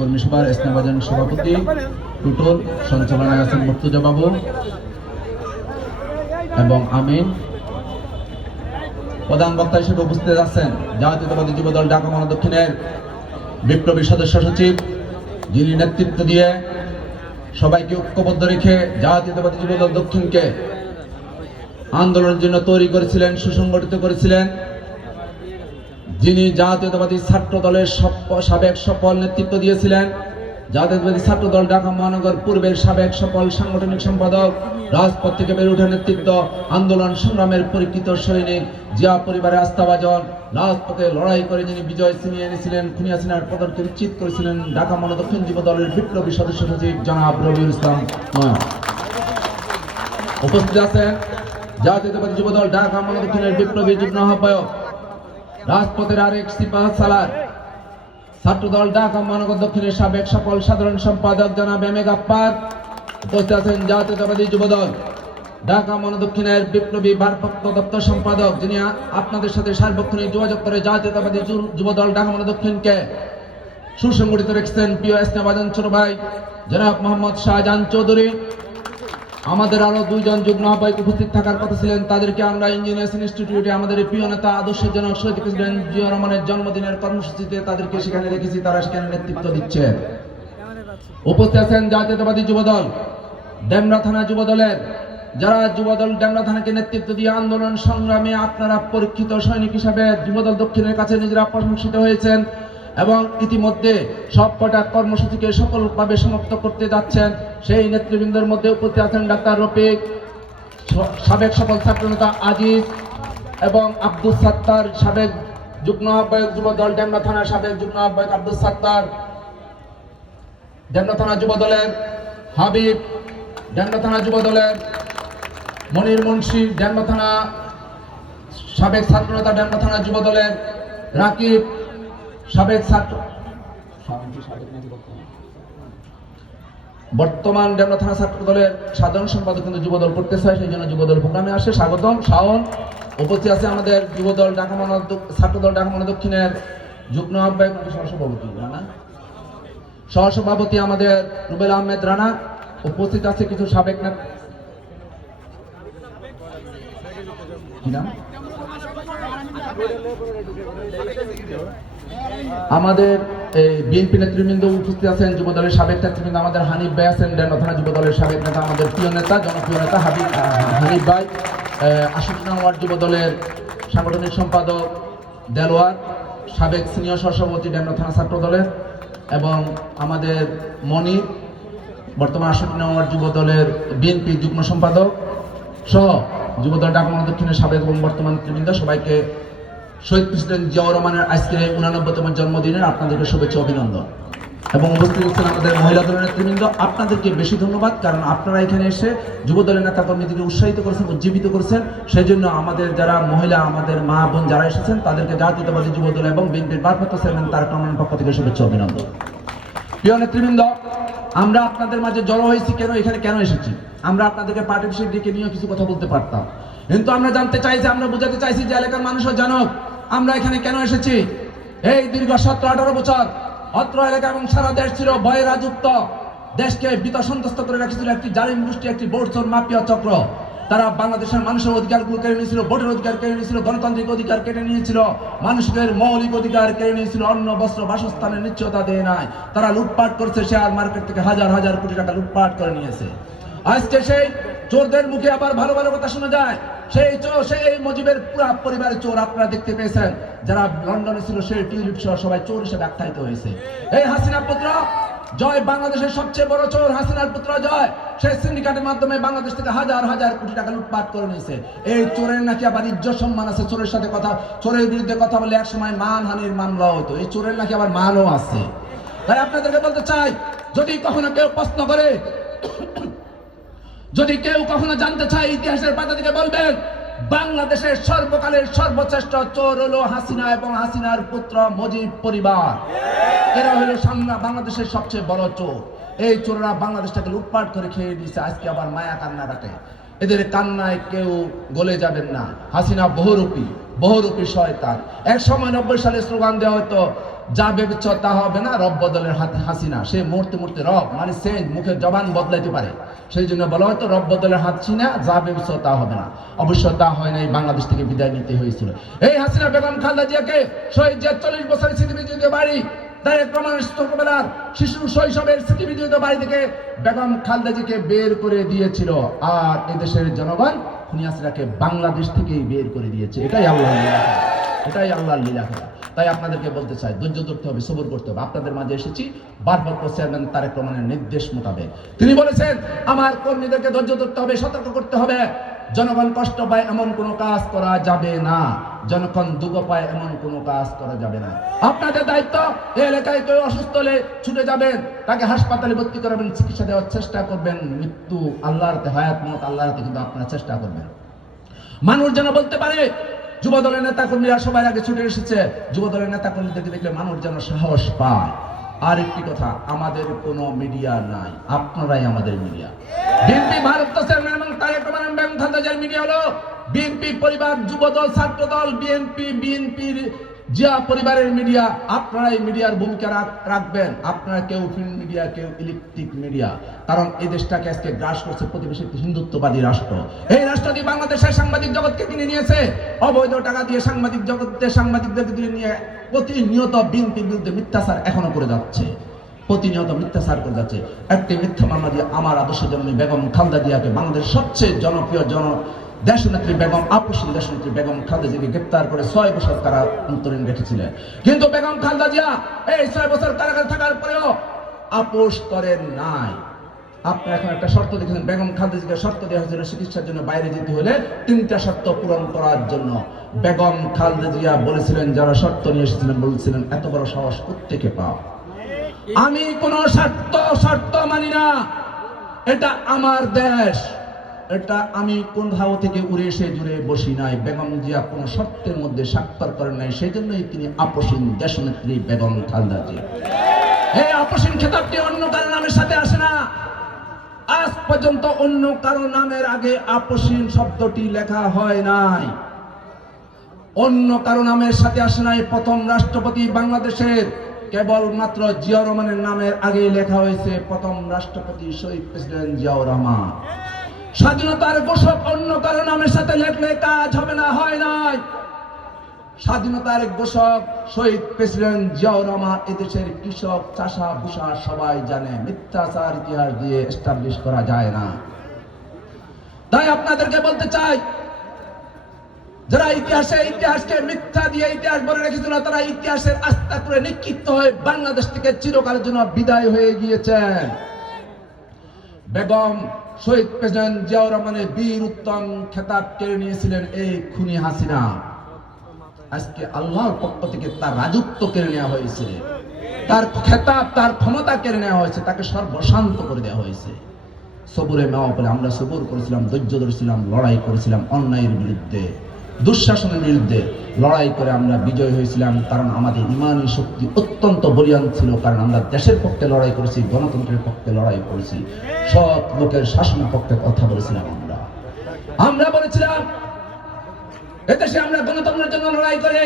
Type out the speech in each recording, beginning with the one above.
কর্মী সভার স্নেহভাজন সভাপতি টুটুল, সঞ্চালনায় আছেন মুর্তজা বাবু এবং আমিন। প্রধান বক্তা হিসেবে উপস্থিত আছেন জাতীয়তাবাদী যুবদল ঢাকা মহানগর দক্ষিণের বিপ্লবী সদস্য সচিব, যিনি নেতৃত্ব দিয়ে সবাইকে ঐক্যবদ্ধ রেখে জাতীয়তাবাদী যুবদল দক্ষিণকে আন্দোলনের জন্য তৈরি করেছিলেন, সুসংগঠিত করেছিলেন, যিনি জাতীয়তাবাদী ছাত্র দলের সাবেক সফল নেতৃত্ব দিয়েছিলেন, জাতীয়তাবাদী ছাত্র দল ঢাকা মহানগর পূর্বের সাবেক সফল সাংগঠনিক সম্পাদক, রাজপথ থেকে বেড়ে ওঠা নেতৃত্ব, আন্দোলন সংগ্রামের পরীক্ষিত সৈনিক, জিয়া পরিবারের আস্থাভাজন, রাজপথে লড়াই করে যিনি বিজয় ছিনিয়ে এনেছিলেন, খুনি হাসিনার পতনকে নিশ্চিত করেছিলেন, ঢাকা মহানগর দক্ষিণ যুব দলের বিপ্লবী সদস্য সচিব জনাব রবিউল ইসলাম নয়ন। উপস্থিত আছেন জাতীয়তাবাদী যুব দল ঢাকা মহানগর দক্ষিণের বিপ্লবী যুগ্ম আহ্বায়ক, রাজপথের আরেক সিপাহ সালার, ছাত্রদল ঢাকা মহানগর দক্ষিণের সাবেক সফল সাধারণ সম্পাদক জনাব এম এ গাপ্পার। উপস্থিত আছেন জাতীয়তাবাদী যুবদল ঢাকা মহানগর দক্ষিণের বিপ্লবী ভারপ্রাপ্ত দপ্তর সম্পাদক, যিনি আপনাদের সাথে সার্বক্ষণিক যোগাযোগ করে জাতীয়তাবাদী যুবদল ঢাকা মহানগর দক্ষিণকে সুসংগঠিত রেখেছেন প্রিয় স্নেহভাজন ছোট ভাই জনাব মোহাম্মদ শাহজাহান চৌধুরী। আমাদের আরো দুইজন যুগ্ম আহ্বায়ক উপস্থিত থাকার কথা ছিলেন, তাদেরকে আমরা ইঞ্জিনিয়ার্স ইনস্টিটিউটে আমাদের প্রিয় নেতা আদর্শজনক শহীদ প্রেসিডেন্ট জিয়া রহমানের জন্মদিনের কর্মসূচিতে তাদেরকে সেখানে রেখেছি, তারা সেখানে নেতৃত্ব দিচ্ছে। উপস্থিত আছেন জাতীয়তাবাদী যুবদল ডেমরা থানা যুবদলের, যারা যুবদল ডেমরা থানাকে নেতৃত্ব দিয়ে আন্দোলন সংগ্রামে আপনারা পরীক্ষিত সৈনিক হিসাবে যুবদল দক্ষিণের কাছে নিজেরা প্রশংসিত হয়েছেন এবং ইতিমধ্যে সবকটা কর্মসূচিকে সফলভাবে সমাপ্ত করতে যাচ্ছেন। সেই নেতৃবৃন্দের মধ্যে উপস্থিত আছেন ডাক্তার রফিক, সাবেক সফল ছাত্রনেতা আজিজ এবং আব্দুল সাত্তার, সাবেক যুগ্ম আহ্বায়ক যুবদল ডেমরা থানার সাবেক যুগ্ম আহ্বায়ক আব্দুল সাত্তার, ডেমরা থানা যুবদলের হাবিব, ডেমরা থানা যুবদলের মনির মুন্সি, ডেমরা থানা সাবেক ছাত্রনেতা, ডেমরা থানা যুবদলের রাকিব, সাবেক ছাত্র বর্তমান ডেমরা থানা ছাত্র দলের সাধারণ সম্পাদক কিন্তু যুবদল করতে চায়, সেই জন্য যুবদল প্রোগ্রামে আসে। স্বাগতম শাওন। উপস্থিত আছে আমাদের যুবদল ঢাকা মহানগর ছাত্রদল ঢাকা মহানগর দক্ষিণের যুগ্ম আহ্বায়ক সহসভাপতি রানা, সহসভাপতি আমাদের রুবেল আহমেদ রানা। উপস্থিত আছে কিছু সাবেক নেতা, আমাদের বিএনপি নেতৃবৃন্দ উপস্থিত আছেন, যুবদলের সাবেক নেতৃবৃন্দ আমাদের হানিফ ভাই আছেন, ডেমরা থানা যুবদলের সাবেক নেতা, আমাদের প্রিয় নেতা জনপ্রিয় নেতা হানিফ ভাই, ৬৮ নং ওয়ার্ড যুবদলের সাংগঠনিক সম্পাদক দেলোয়ার, সাবেক সিনিয়র সহসভাপতি ডেমরা থানা ছাত্র দলের, এবং আমাদের মনির, বর্তমান ৬৮ নং ওয়ার্ড যুবদলের বিএনপি যুগ্ম সম্পাদক সহ যুবদল ঢাকা মহানগর দক্ষিণের সাবেক এবং বর্তমান নেতৃবৃন্দ, সবাইকে শহীদ প্রেসিডেন্ট জিয়া রহমানের আজকের 89তম জন্মদিনের আপনাদেরকে শুভেচ্ছা অভিনন্দন। এবং উপস্থিত হচ্ছেন আমাদের মহিলা দলের নেতৃবৃন্দ, আপনাদেরকে বেশি ধন্যবাদ, কারণ আপনারা এখানে এসে যুবদলের নেতা কর্মীদেরকে উৎসাহিত করেছেন, উজ্জীবিত করেছেন। সেই জন্য আমাদের যারা মহিলা, আমাদের মা বোন যারা এসেছেন, তাদেরকে জাতীয়তাবাদী যুবদল এবং বিএনপির ভারপ্রাপ্ত চেয়ারম্যান তারেক রহমানের পক্ষ থেকে শুভেচ্ছা অভিনন্দন। প্রিয় নেতৃবৃন্দ, আমরা আপনাদের মাঝে জড়ো হয়েছি এখানে কেন এসেছি? আমরা আপনাদেরকে পার্টি বিষয় দিকে নিয়ে কিছু কথা বলতে পারতাম, কিন্তু আমরা জানতে চাইছি, আমরা বোঝাতে চাইছি যে এলাকার মানুষও জানুক আমরা এখানে কেন এসেছি। এই দীর্ঘ 17-18 বছর অত্র এলাকা এবং সারা দেশ ছিল ভয়ে রাজত্ব, দেশকে বিতসন্ত্রস্ত করে রেখেছিল একটি জালিম গোষ্ঠী, একটি বোর্ডসর মাফিয়া চক্র। তারা বাংলাদেশের মানুষের অধিকারগুলো কেড়ে নিয়েছিল, ভোটের অধিকার কেড়ে নিয়েছিল, গণতান্ত্রিক অধিকার কেড়ে নিয়েছিল, মানুষের মৌলিক অধিকার কেড়ে নিয়েছিল, অন্ন বস্ত্র বাসস্থানের নিশ্চয়তা দেয় নাই। তারা লুটপাট করছে, শেয়ার মার্কেট থেকে হাজার হাজার কোটি টাকা লুটপাট করে নিয়েছে। আজকে সেই চোরদের মুখে আবার ভালো ভালো কথা শোনা যায়। সেই মুজিবের পুরা পরিবারের চোর আপনারা দেখতে পেয়েছেন, যারা লন্ডনে ছিল সেই টিউলিপ সহ সবাই চোর হিসেবে আখ্যায়িত হয়েছে। এই হাসিনা পুত্র জয়, বাংলাদেশের সবচেয়ে বড় চোর হাসিনার পুত্র জয়, সেই সিন্ডিকেটের মাধ্যমে বাংলাদেশ থেকে হাজার হাজার কোটি টাকা লুটপাট করে নিয়েছে। এই চোরের নাকি আবার ইজ্জত সম্মান আছে, চোরের সাথে কথা, চোরের বিরুদ্ধে কথা বলে একসময় মানহানির মামলা হতো। এই চোরের নাকি আবার মানও আছে। তাই আপনাদেরকে বলতে চাই, যদি কখনো কেউ প্রশ্ন করে, যদি কেউ কখনো জানতে চায়, ইতিহাসের পাতা থেকে বলবেন বাংলাদেশের সর্বকালের সর্বশ্রেষ্ঠ চোর হলো হাসিনা এবং হাসিনার পুত্র মুজিব পরিবার। এরা হলো বাংলাদেশের সবচেয়ে বড় চোর। এই চোররা বাংলাদেশটাকে লুটপাট করে খেয়ে দিয়েছে, আজকে আবার মায়া কান্না কাটে। এদের কান্নায় কেউ গলে যাবেন না। হাসিনা বহুরূপী শয়তান। এক সময় 90 সালে স্লোগান দেওয়া হতো, যা ভেবেছ তা হবে না, রব বদলের হাসিনা। সে মুহূর্তে মুহূর্তে রব মানে চেঞ্জ, মুখের জবান বদলাইতে পারে। সেই জন্য বলা হয়তো রব বদলের হাসিনা, যা ভেবেছ তা হবে না। অবশ্য তা হয় নাই, বাংলাদেশ থেকে বিদায় নিতে হয়েছিল। এই হাসিনা বেগম খালেদা জিয়াকে শহীদ জিয়ার 40 বছরের স্মৃতিবিজড়িত বাড়ি, তারেক রহমানের ছোটবেলার শিশু শৈশবের স্মৃতিবিজড়িত বাড়ি থেকে বেগম খালেদা জিয়াকে বের করে দিয়েছিল। আর এদেশের জনগণ খুনি হাসিনাকে বাংলাদেশ থেকেই বের করে দিয়েছে। এটাই আল্লাহর লীলা, এটাই আল্লাহর লীলা। তাই আপনাদেরকে বলতে চাই, ধৈর্য ধরতে হবে, সবর করতে হবে। আপনাদের মাঝে এসেছি ভারপ্রাপ্ত চেয়ারম্যান তারেক রহমানের নির্দেশ মোতাবেক। তিনি বলেছেন আমার কর্মীদেরকে ধৈর্য ধরতে হবে, সতর্ক করতে হবে। জনগণ কষ্ট পায় এমন কোনো কাজ করা যাবে না, জনগণ দুঃখ পায় এমন কোনো কাজ করা যাবে না। আপনাদের দায়িত্ব, এই এলাকায় কেউ অসুস্থ হলে ছুটে যাবেন, তাকে হাসপাতালে ভর্তি করাবেন, চিকিৎসা দেওয়ার চেষ্টা করবেন। মৃত্যু আল্লাহর হাতে, হায়াত মত আল্লাহর হাতে, কিন্তু আপনারা চেষ্টা করবেন। মানুষ যেন বলতে পারে যুবদলের নেতা কর্মীরা সবাই আগে ছুটে এসেছে। যুবদলের নেতা কর্মীদেরকে দেখলে মানুষ যেন সাহস পায়। আর একটি কথা, আমাদের কোনো মিডিয়া নাই, আপনারাই আমাদের মিডিয়া। বিএনপি ভারপ্রাপ্ত চেয়ারম্যান এবং তারেক রহমান বেগম খালেদা জিয়ার মিডিয়া হলো বিএনপি পরিবার, যুবদল, ছাত্রদল, বিএনপির জিয়া পরিবারের মিডিয়া। আপনারা এই মিডিয়ার ভূমিকা রাখবেন। আপনারা কেউ প্রিন্ট মিডিয়া, কেউ ইলেকট্রিক মিডিয়া। কারণ এই দেশটাকে আজকে গ্রাস করছে প্রতিবেশী হিন্দুত্ববাদী রাষ্ট্র। এই রাষ্ট্রটি বাংলাদেশের সাংবাদিক জগৎকে কিনে নিয়েছে, অবৈধ টাকা দিয়ে সাংবাদিক জগতে সাংবাদিকদেরকে দিয়ে নিয়ে প্রতিনিয়ত বিএনপির বিরুদ্ধে মিথ্যাচার এখনো করে যাচ্ছে, প্রতিনিয়ত মিথ্যাচার করে যাচ্ছে। একটি মিথ্যা মামলা দিয়ে আমার আদর্শ জননী বেগম খালেদা জিয়াকে, বাংলাদেশের সবচেয়ে জনপ্রিয় দেশনেত্রী বেগম আপসীন দেশনেত্রী বেগম খালেদা জিয়াকে গ্রেপ্তার করে 6 বছর কারা অন্তরীণ রেখেছিলেন। কিন্তু বেগম খালেদা জিয়া এই 6 বছর কারাগারে থাকার পরেও আপোষ করেন নাই। আপনারা এখন একটা শর্ত দেখেছেন, বেগম খালেদা জিয়াকে শর্ত দেওয়া হয়েছিল চিকিৎসার জন্য বাইরে যেতে হলে 3টা শর্ত পূরণ করার জন্য। বেগম খালেদা জিয়া বলেছিলেন, যারা শর্ত নিয়ে এসেছিলেন বলছিলেন এত বড় সাহস কোত্থেকে পাও? আমি কোন শর্ত মানি না, এটা আমার দেশ, এটা আমি কোথাও থেকে উড়ে এসে জুড়ে বসি নাই। বেগম জিয়া কোন শর্তের মধ্যে স্বাক্ষর করেন নাই, সেই জন্যই তিনি আপসীন দেশনেত্রী বেগম খালেদা জিয়া। এই আপসীন খেতাবটি অন্য কারো নামের সাথে আসে না। আজ পর্যন্ত অন্য কারো নামের আগে আপসীন শব্দটি লেখা হয় নাই, অন্য কারো নামের সাথে আসে নাই। প্রথম রাষ্ট্রপতি বাংলাদেশের কেবলমাত্র জিয়াউর রহমানের নামের আগে লেখা হয়েছে, প্রথম রাষ্ট্রপতি শহীদ প্রেসিডেন্ট জিয়াউর রহমান। স্বাধীনতার ঘোষক অন্য কারো নামের সাথে লেখলে কাজ হবে না, হয় নাই। স্বাধীনতার ঘোষক শহীদ প্রেসিডেন্ট জিয়াউর রহমান। এদেশের কৃষক, চাষা, ভুষা সবাই জানে, মিথ্যাচার ইতিহাস দিয়ে এস্টাবলিশ করা যায় না। তাই আপনাদেরকে বলতে চাই, যারা ইতিহাসকে মিথ্যা দিয়ে ইতিহাস বলে রেখেছিল, তারা ইতিহাসের আস্থা করে নিক্ষিপ্ত হয়ে বাংলাদেশ থেকে চিরকালের জন্য বিদায় হয়ে গিয়েছেন। বেগম শহীদ প্রেসিডেন্ট জিয়াউর রহমানের বীর উত্তম খেতাব কেড়ে নিয়েছিলেন এই খুনি হাসিনা। আজকে আল্লাহর পক্ষ থেকে তার রাজত্ব কেড়ে নেওয়া হয়েছে, তার খেতাব, তার ক্ষমতা কেড়ে নেওয়া হয়েছে, তাকে সর্বশান্ত করে দেওয়া হয়েছে। সবুরে মেওয়া বলে আমরা সবুর করেছিলাম, ধৈর্য ধরেছিলাম, লড়াই করেছিলাম অন্যায়ের বিরুদ্ধে, দুঃশাসনের বিরুদ্ধে লড়াই করে আমরা বিজয় হয়েছিলাম। কারণ আমাদের ইমানি শক্তি অত্যন্ত বলিয়ান ছিল, কারণ আমরা দেশের পক্ষে লড়াই করেছি, গণতন্ত্রের পক্ষে লড়াই করেছি, সৎ লোকের শাসনের পক্ষে কথা বলেছিলাম। আমরা বলেছিলাম এদেশে আমরা গণতন্ত্রের জন্য লড়াই করে,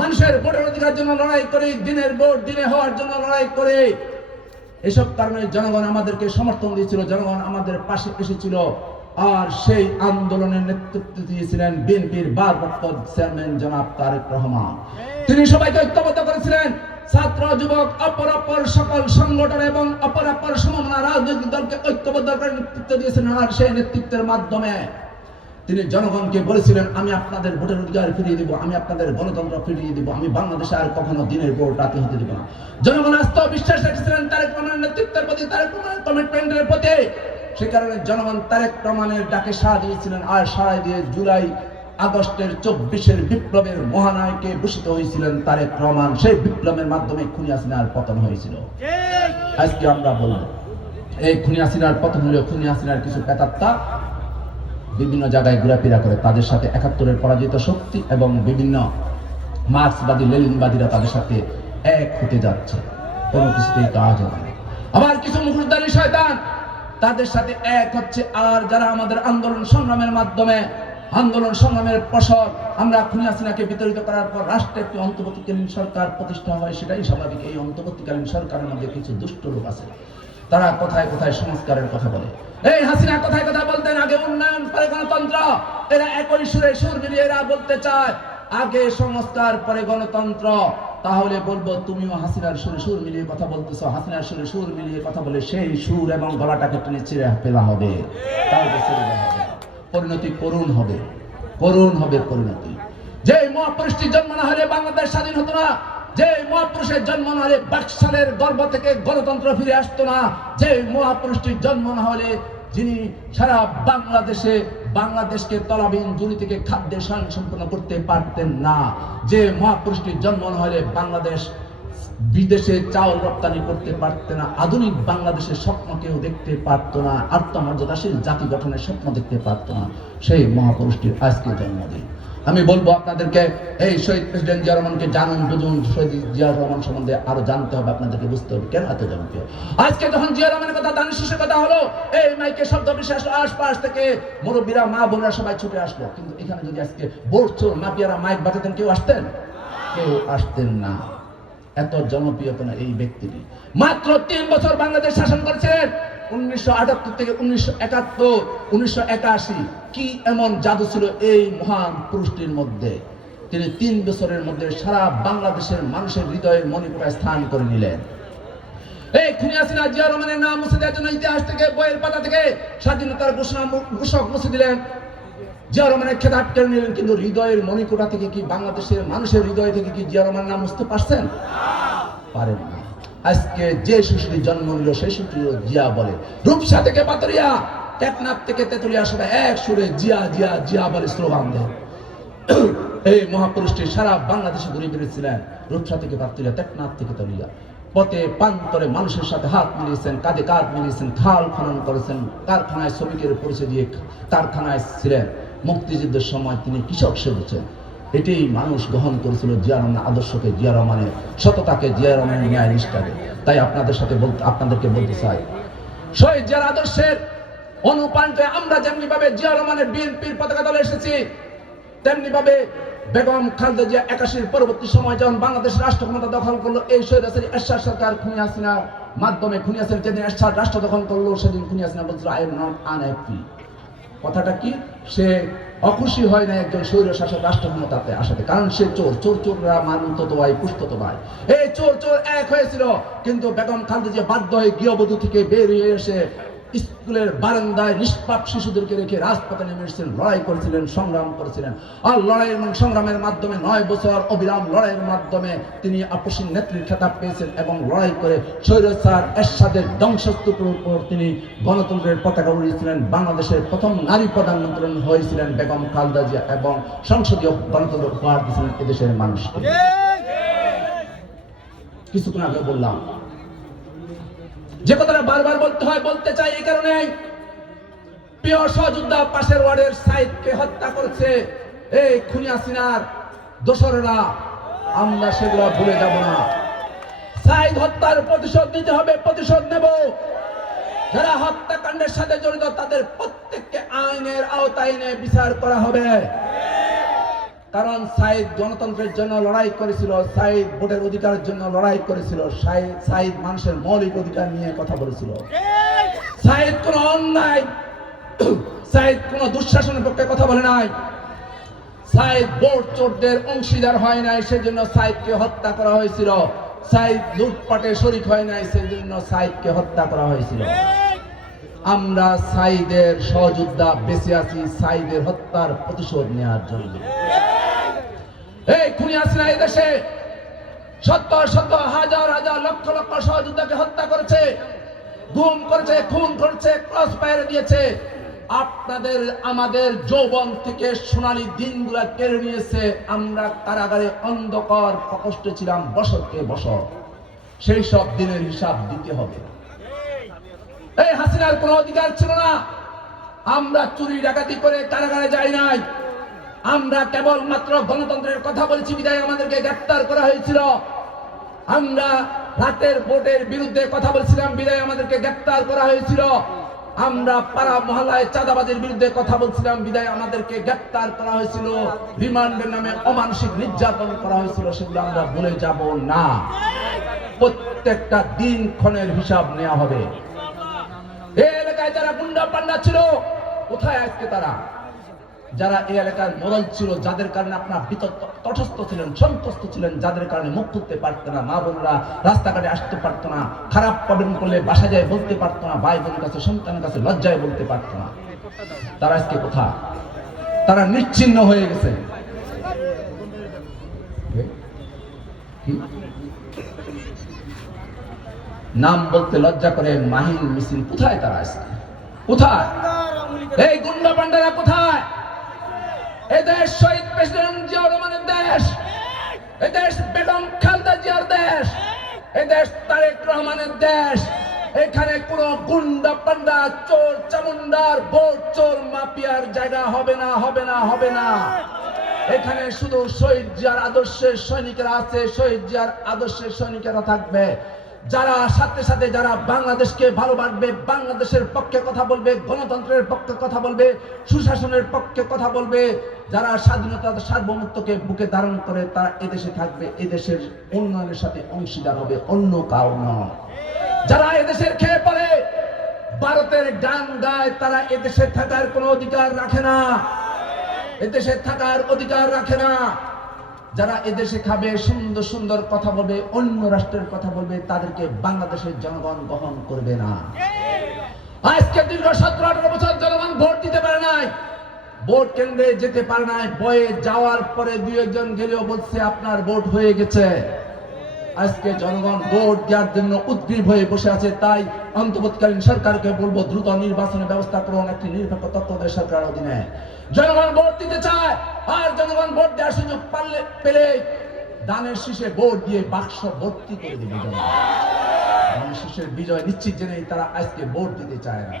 মানুষের ভোটের অধিকার জন্য লড়াই করি, দিনের ভোট দিনে হওয়ার জন্য লড়াই করে। এসব কারণে জনগণ আমাদেরকে সমর্থন দিয়েছিল, জনগণ আমাদের পাশে এসেছিল। আর সেই আন্দোলনের নেতৃত্ব দিয়েছিলেন বিএনপির ভারপ্রাপ্ত চেয়ারম্যান জনাব তারেক রহমান। তিনি সবাইকে ঐক্যবদ্ধ করেছিলেন, ছাত্র, যুবক, অপর সকল সংগঠন এবং অপর সমমনা রাজনৈতিক দলকে ঐক্যবদ্ধ করে নেতৃত্ব দিয়েছিলেন। আর সেই নেতৃত্বের মাধ্যমে তিনি জনগণকে বলেছিলেন, আমি আপনাদের ভোটের অধিকার ফিরিয়ে দিব, আমি আপনাদের গণতন্ত্র ফিরিয়ে দিব, আমি বাংলাদেশে আর কখনো দিনের ভোট রাতে হতে দিব না। জনগণ আস্থা বিশ্বাস রেখেছিলেন তারেক রহমানের নেতৃত্বের প্রতি, তারেক রহমানের কমিটমেন্টের প্রতি। সে কারণে জনগণ তারেক রহমানের ডাকে সাড়া দিয়েছিলেন। আর সাড়া দিয়ে জুলাই আগস্টের 24 বিপ্লবের মহানায়কে ভূষিত হয়েছিলেন তারেক রহমান। সেই বিপ্লবের মাধ্যমে খুনি হাসিনার পতন হয়েছিল। আজকে আমরা বলবো এই খুনি হাসিনার পতন হলো, খুনি হাসিনার কিছু প্রেতাত্মা বিভিন্ন জায়গায় ঘোরাফেরা করে, তাদের সাথে 71-এর পরাজিত শক্তি এবং বিভিন্ন মার্ক্সবাদী লেনিনবাদীরা তাদের সাথে এক হতে যাচ্ছে, কোনো কিছুতেই কাজ হবে না। আবার কিছু মুখোশধারী শয়তান তাদের সাথে এক হচ্ছে। আর যারা আমাদের আন্দোলন সংগ্রামের মাধ্যমে, আন্দোলন সংগ্রামের ফসল, আমরা খুনি হাসিনাকে বিতাড়িত করার পর রাষ্ট্রে একটি অন্তর্বর্তীকালীন সরকার প্রতিষ্ঠা হয়, সেটাই স্বাভাবিক। এই অন্তর্বর্তীকালীন সরকারের মধ্যে কিছু দুষ্ট লোক আছে, তারা কোথায় কোথায় সংস্কারের কথা বলে। এই হাসিনা কোথায় কোথায় বলতেন আগে উন্নয়ন পরে গণতন্ত্র, এরা একই সুরে সুর মিলিয়ে এরা বলতে চায় আগে সংস্কার পরে গণতন্ত্র। তাহলে বলবো তুমিও হাসিনার সুরে সুর মিলিয়ে কথা বলতেছো, হাসিনার সুরে সুর মিলিয়ে কথা বলে সেই সুর এবং গলাটাকে টেনে ছিঁড়ে ফেলা হবে, তাহলে ছেড়ে দেওয়া হবে। পরিণতি করুণ হবে, করুণ হবে পরিণতি। যে মহাপুরুষটির জন্ম না হলে বাংলাদেশ স্বাধীন হতো না, যে মহাপুরুষের জন্ম না হলে বাকশালের গর্ভ থেকে গণতন্ত্র ফিরে আসতো না, যে মহাপুরুষটির জন্ম না হলে যিনি সারা বাংলাদেশকে তলাবিহীন জুড়ি থেকে খাদ্যের স্বয়ং সম্পন্ন করতে পারতেন না, যে মহাপুরুষটির জন্ম না হলে বাংলাদেশ বিদেশে চাউল রপ্তানি করতে পারত না, আধুনিক বাংলাদেশের স্বপ্ন কেউ দেখতে পারতো না, আত্মমর্যাদাশীল জাতি গঠনের স্বপ্ন দেখতে পারতো না, সেই মহাপুরুষটির আজকে জন্মদিন। আমি বলবো আপনাদেরকে এই শহীদ প্রেসিডেন্ট জিয়া রহমানকে জানুন, বুঝুন। শহীদ জিয়া রহমান সম্বন্ধে আরো জানতে হবে, আপনাদেরকে বুঝতে হবে কেন এত জনপ্রিয়। আজকে যখন জিয়া রহমানের কথা, দানের শীষের কথা হলো, এই মাইকে শব্দ বিশ্বাস আশপাশ থেকে মুরব্বীরা, মা বোনরা সবাই ছুটে আসলো। কিন্তু এখানে যদি আজকে বোর্ড মাপিয়ারা মাইক বাজাতেন, কেউ আসতেন? কেউ আসতেন না। এত জনপ্রিয় কেন এই ব্যক্তিটি? মাত্র 3 বছর বাংলাদেশ শাসন করেছিলেন, 1978 থেকে 1971, 1981। কি এমন জাদু ছিল এই মহান পুরুষটির মধ্যে? তিনি 3 বছরের মধ্যে সারা বাংলাদেশের মানুষের হৃদয়ের মণিপুরায় স্থান করে নিলেন। এই খুনি হাসিনা জিয়া রহমানের নাম মুছে দেওয়ার জন্য ইতিহাস থেকে, বইয়ের পাতা থেকে স্বাধীনতার ঘোষক মুছে দিলেন, জিয়া রহমানের খেতাব কেড়ে নিলেন। কিন্তু হৃদয়ের মণিপুরা থেকে কি, বাংলাদেশের মানুষের হৃদয় থেকে কি জিয়া রহমানের নাম মুছতে পারছেন? পারেন না। আজকে যে শিশুটি জন্ম নিল সেই শিশুটি জিয়া বলে। রূপসা থেকে পাতরিয়া, টেকনাফ থেকে তেতুলিয়া, সবাই এক সুরে জিয়া জিয়া জিয়া বলে স্লোগান দেয়। এই মহাপুরুষটি সারা বাংলাদেশে ঘুরে বেড়েছিলেন, রূপসা থেকে পাতরিয়া, টেকনাফ থেকে তেতুলিয়া। পথে প্রান্তরে মানুষের সাথে হাত মিলিয়েছেন, কাঁধে কাঁধ মিলিয়েছেন, খাল খনন করেছেন, কারখানায় শ্রমিকের পরিচয় দিয়ে কারখানায় ছিলেন। মুক্তিযুদ্ধের সময় তিনি কৃষক সেবছেন। এটাই মানুষ গ্রহণ করেছিল জিয়া রহমানের আদর্শকে, জিয়া রহমানের সততাকে, জিয়া রহমানের ন্যায় নিষ্ঠাকে। তাই আপনাদেরকে বলতে চাই, শহীদ জিয়ার আদর্শের অনুপ্রাণিত আমরা যেমনি ভাবে জিয়া রহমানের বিএনপির পতাকা দলে এসেছি, তেমনি ভাবে বেগম খালেদা জিয়া 81 পরবর্তী সময় যখন বাংলাদেশ রাষ্ট্র ক্ষমতা দখল করলো, এই স্বৈরাচারী এরশাদ সরকার খুনি হাসিনার মাধ্যমে, খুনি হাসিনা যেদিন এরশাদ রাষ্ট্র দখল করলো, সেদিন খুনি হাসিনা বলছিল আই এম নট আনহ্যাপি। কথাটা কি? সে অখুশি হয় না একজন স্বৈর শাসক রাষ্ট্র ক্ষমতাতে আসাতে, কারণ সে চোররা মানুষ তো ভাই, পুষতো ভাই। এই চোর এক হয়েছিল, কিন্তু বেগম খালেদা জিয়া বাধ্য হয়ে গৃহবধূ থেকে বেরিয়ে এসে স্কুলের বারান্দায় নিষ্পাপ শিশুদেরকে রেখে রাজপথে নেমে এসেছিলেন, লড়াই করেছিলেন, সংগ্রাম করেছিলেন। আর লড়াই এবং সংগ্রামের মাধ্যমে 9 বছর অবিরাম লড়াইয়ের মাধ্যমে তিনি আপসীন নেত্রীর খেতাব পেয়েছেন এবং লড়াই করে স্বৈরাচার এরশাদের ধ্বংসস্তূপের উপর তিনি গণতন্ত্রের পতাকা উড়িয়েছিলেন। বাংলাদেশের প্রথম নারী প্রধানমন্ত্রী হয়েছিলেন বেগম খালেদা জিয়া এবং সংসদীয় গণতন্ত্র উপহার দিয়েছিলেন এদেশের মানুষকে। কিছুক্ষণ আগে বললাম, যে কথাটা বারবার বলতে চাই এই কারণে, প্রিয় সহযোদ্ধা পাশের ওয়ার্ডের সাইদকে হত্যা করেছে এই খুনি হাসিনার দোসরেরা, আমরা সেগুলো ভুলে যাব না। সাইদ হত্যার প্রতিশোধ নিতে হবে, প্রতিশোধ নেব। যারা হত্যাকাণ্ডের সাথে জড়িত তাদের প্রত্যেককে আইনের আওতায় এনে বিচার করা হবে। কারণ সাইদ গণতন্ত্রের জন্য লড়াই করেছিল, সাইদ ভোটের অধিকারের জন্য লড়াই করেছিল, সাইদ মানুষের মৌলিক অধিকার নিয়ে কথা বলেছিল। সাইদ কোন অন্যায়, সাইদ কোন দুঃশাসনের পক্ষে কথা বলে নাই, সাইদ ভোট চোরদের অংশীদার হয় নাই, সেজন্য সাইদকে হত্যা করা হয়েছিল। সাইদ লুটপাটে শরিক হয় নাই, সেজন্য সাইদকে হত্যা করা হয়েছিল। আমরা সাইদের সহযোদ্ধা বেঁচে আছি সাইদের হত্যার প্রতিশোধ নেওয়ার জন্য। এই খুনি হাসিনা এদেশে শত শত হাজার হাজার লক্ষ লক্ষ সহযোদ্ধাকে হত্যা করেছে, গুম করেছে, খুন করেছে, ক্রস ফায়ার দিয়েছে। আপনাদের আমাদের যৌবন থেকে সোনালী দিনগুলা কেড়ে নিয়েছে। আমরা কারাগারে অন্ধকার প্রকোষ্ঠে ছিলাম বছরকে বছর, সেই সব দিনের হিসাব দিতে হবে। এই হাসিনার কোনো অধিকার ছিল না। আমরা চুরি ডাকাতি করে কারাগারে যাই নাই, আমরা কেবলমাত্র গণতন্ত্রের কথা বলছি বিদায় আমাদেরকে গ্রেফতার করা হয়েছিল। আমরা রাতের ভোটের বিরুদ্ধে কথা বলছিলাম বিদায় আমাদেরকে গ্রেফতার করা হয়েছিল। আমরা পাড়া মহল্লায় চাঁদাবাজির বিরুদ্ধে কথা বলছিলাম বিদায় আমাদেরকে গ্রেফতার করা হয়েছিল, রিমান্ডের নামে অমানসিক নির্যাতন করা হয়েছিল, সেগুলো আমরা ভুলে যাব না। প্রত্যেকটা দিন ক্ষণের হিসাব নেওয়া হবে। এই এলাকায় যারা গুন্ডা পান্ডা ছিল কোথায় আজকে তারা? যারা এই এলাকার মোড়ল ছিল, যাদের কারণে আপনার তটস্থ ছিলেন, সন্তুষ্ট ছিলেন, যাদের কারণে মুখ খুলতে পারত না, মা বোনরা রাস্তাঘাটে আসতে পারতো না, খারাপ প্রবলেম করলে বাসা যায় বলতে পারতো না, ভাই বোনের কাছে সন্তানের কাছে লজ্জায় বলতে পারতো না, তারা আজকে কোথায়? তারা নিশ্চিহ্ন হয়ে গেছে। নাম বলতে লজ্জা করে মাহিন মিছিল, কোথায় তারা আজকে? কোথায় এই গুন্ডা পান্ডারা? কোথায়? এদেশ শহীদ প্রেসিডেন্ট জিয়াউর রহমানের দেশ, এদেশ বেগম খালেদা জিয়ার দেশ, এদেশ তারেক রহমানের দেশ। এখানে কোন গুন্ডা পান্ডা, চোর চামুন্ডার, ভোট চোর মাফিয়ার জায়গা হবে না, হবে না, হবে না। এখানে শুধু শহীদ জিয়ার আদর্শের সৈনিকেরা আছে, শহীদ জিয়ার আদর্শের সৈনিকেরা থাকবে। যারা সাথে সাথে যারা বাংলাদেশকে ভালোবাসবে, বাংলাদেশের পক্ষে কথা বলবে, গণতন্ত্রের পক্ষে কথা বলবে, সুশাসনের পক্ষে কথা বলবে, যারা স্বাধীনতা সার্বভৌমত্বকে বুকে ধারণ করে, তারা এদেশে থাকবে, এদেশের উন্নয়নের সাথে অংশীদার হবে, অন্য কাউ নয়। যারা এদেশের খেয়ে পড়ে, ভারতের গান গায়, তারা এদেশে থাকার কোনো অধিকার রাখে না, এদেশে থাকার অধিকার রাখে না। যারা এদেশে খাবে, সুন্দর সুন্দর কথা বলবে, অন্য রাষ্ট্রের কথা বলবে, তাদেরকে বাংলাদেশের জনগণ গ্রহণ করবে না। আজকে দীর্ঘ 17-18 বছর জনগণ ভোট দিতে পারে নাই, ভোট কেন্দ্রে যেতে পারে নাই, বয়ে যাওয়ার পরে দুই একজন গেলেও বলছে আপনার ভোট হয়ে গেছে। আজকে জনগণ ভোট দেওয়ার জন্য উদ্গ্রীব হয়ে বসে আছে। তাই অন্তর্বর্তীকালীন সরকারকে বলবো, দ্রুত নির্বাচনের ব্যবস্থা করুন, একটি নিরপেক্ষ তত্ত্বাবধায়ক সরকারের অধীনে। জনগণ ভোট দিতে চায়, আর জনগণ ভোট দেওয়ার সুযোগ পেলে দানের শীষে ভোট দিয়ে বাক্স ভর্তি করে দেবে। দানের শীষের বিজয় নিশ্চিত জেনে তারা আজকে ভোট দিতে চায় না।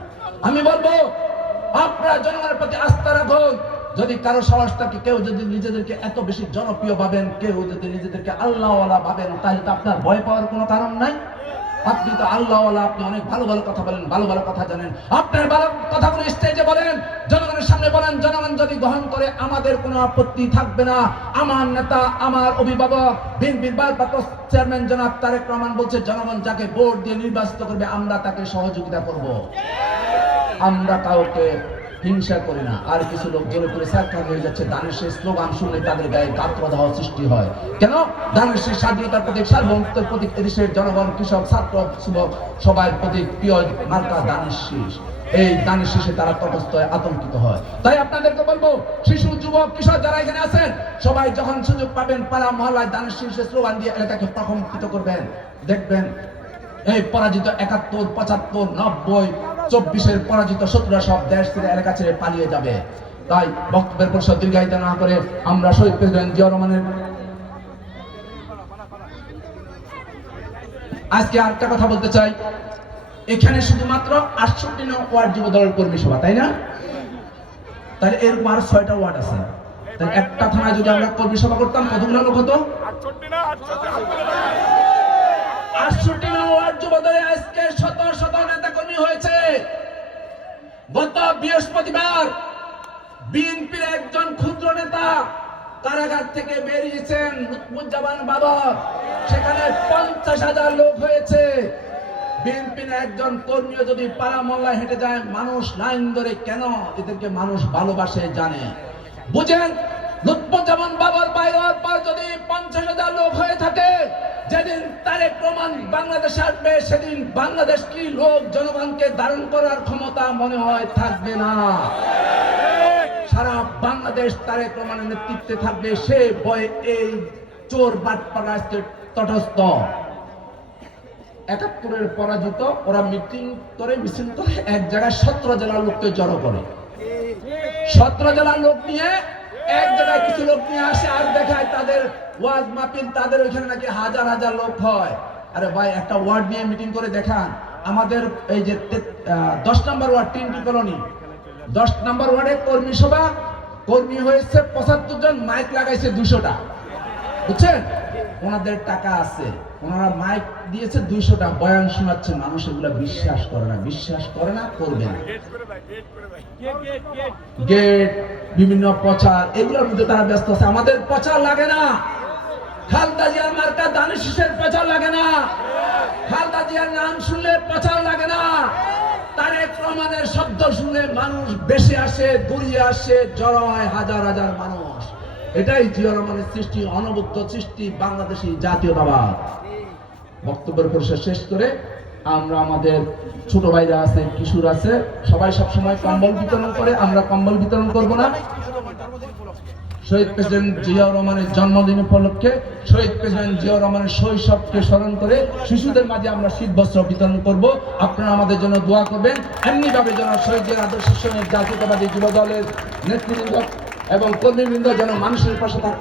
আমি বলবো, আপনারা জনগণের প্রতি আস্থা রাখুন। যদি কারো সাহস থাকে, কেউ যদি নিজেদেরকে এত বেশি জনপ্রিয় ভাবেন, কেউ যদি নিজেদেরকে আল্লাহওয়ালা ভাবেন, তাহলে তো আপনার ভয় পাওয়ার কোনো কারণ নাই। আপনি তো আল্লাহওয়ালা, আপনি অনেক ভালো ভালো কথা বলেন, ভালো ভালো কথা জানেন, আপনার ভালো কথাগুলো স্টেজে বলেন, জনগণের সামনে বলেন। জনগণ যদি গ্রহণ করে আমাদের কোনো আপত্তি থাকবে না। আমার নেতা, আমার অভিভাবক, বিএনপির ভারপ্রাপ্ত চেয়ারম্যান জনাব তারেক রহমান বলছে, জনগণ যাকে ভোট দিয়ে নির্বাচিত করবে আমরা তাকে সহযোগিতা করব। আমরা কাউকে হিংসা করি না। আর কিছু লোক জোরে করে সার্কাস হয়ে যাচ্ছে, দানের শেষ স্লোগান শুনলে তাদের গায়ে গাত্রদাহ সৃষ্টি হয়। কেন? দানের শেষ স্বাধীনতার প্রতীক, সার্বভৌমত্বের প্রতীক, এদেশের জনগণ, কৃষক, ছাত্র, যুবক সবাই প্রতীক, প্রিয় মার্কা দানের শেষ। এই দানের শেষে তারা তটস্থ হয়, আতঙ্কিত হয়। তাই আপনাদেরকে বলবো, শিশু, যুবক, কৃষক যারা এখানে আছেন, সবাই যখন সুযোগ পাবেন, পাড়া মহল্লায় দানের শেষের স্লোগান দিয়ে এলাকাকে প্রকম্পিত করবেন। দেখবেন এই পরাজিত 71, 75, 90, 24-এর পরাজিত শত্রুরা সব দেশ ছেড়ে, এলাকা ছেড়ে পালিয়ে যাবে। তাই বক্তব্যের পরিষদ দীর্ঘায়িত না করে আমরা শহীদ প্রেসিডেন্ট জিয়াউর রহমানের আজকে আরেকটা কথা বলতে চাই। এখানে শুধুমাত্র 68 নং ওয়ার্ড যুব দলের কর্মী সভা, তাই না? তাহলে এরকম আরো 6টা ওয়ার্ড আছে। তাহলে একটা থানায় যদি আমরা কর্মী সভা করতাম, কতগুলো লোক হতো? 68 নং ওয়ার্ড যুব দলে আজকে শত শত নেতা কর্মী হয়েছে। গত বৃহস্পতিবার বিএনপির একজন ক্ষুদ্র নেতা কারাগার থেকে বেরিয়েছেন, লুৎফুজ্জামান বাবর। সেখানে 50,000 লোক হয়েছে। বিএনপির একজন কর্মীও যদি পাড়া মহল্লায় হেঁটে যায়, মানুষ লাইন ধরে, কেন? এদেরকে মানুষ ভালোবাসে, জানে, বুঝেন। লুৎফুজ্জামান বাবর বাইরের পর যদি 50,000 লোক হয়ে থাকে, যেদিন তারেক রহমান বাংলাদেশে আসবে, সেদিন বাংলাদেশ কি লোক জনগণকে ধারণ করার ক্ষমতা মনে হয় থাকবে না। সারা বাংলাদেশ তারেক রহমানের নেতৃত্বে থাকবে। সে ভয়ে এই চোর বাটপাড়া তটস্থ। 71-এর পরাজিত ওরা মিটিং করে, মিছিল করে, এক জায়গায় 17 জেলার লোককে জড়ো করে। 17 জেলার লোক নিয়ে এক জায়গায় কিছু লোক নিয়ে আসে, আর দেখায় তাদের ওয়াজ মাহফিল, তাদের ওইখানে নাকি হাজার হাজার লোক হয়। আরে ভাই, একটা ওয়ার্ড নিয়ে মিটিং করে দেখান। আমাদের এই যে 10 নম্বর ওয়ার্ড, 3টি কলোনি, 10 নম্বর ওয়ার্ডে কর্মী সভা, কর্মী হয়েছে 75 জন, মাইক লাগাইছে 200টা, বুঝছেন? ওনাদের টাকা আছে। ওনারা মাইক দিয়েছে 200টা বয়ান শোনাচ্ছে, মানুষ এগুলা বিশ্বাস করে না, করবে না। গেট, বিভিন্ন প্রচার, এগুলোর মধ্যে তারা ব্যস্ত আছে। আমাদের প্রচার লাগে না, খালেদা জিয়ার মার্কা দানের শীষের প্রচার লাগে না, খালেদা জিয়ার নাম শুনলে প্রচার লাগে না, তারেক রহমানের শব্দ শুনলে মানুষ বেশি আসে, দূরিয়ে আসে, জড়ো হয় হাজার হাজার মানুষ। এটাই জিয়া রহমানের সৃষ্টি, অনবদ্য সৃষ্টি, বাংলাদেশী জাতীয়তাবাদ। বক্তব্যের পরিসর শেষ করে আমরা, আমাদের ছোট ভাইরা আছে, কিশোর আছে, সবাই সবসময় কম্বল বিতরণ করে, আমরা কম্বল বিতরণ করব না। শহীদ প্রেসিডেন্ট জিয়াউর রহমানের জন্মদিন উপলক্ষে শহীদ প্রেসিডেন্ট জিয়াউর রহমানের শৈশবকে স্মরণ করে শিশুদের মাঝে আমরা শীত বস্ত্র বিতরণ করব। আপনারা আমাদের জন্য দোয়া করবেন। এমনিভাবে যেন শহীদ জিয়ার আদর্শ জাতীয়তাবাদী যুব দলের নেতৃবৃন্দ এবং কর্মীবৃন্দ যেন মানুষের পাশে থাকে।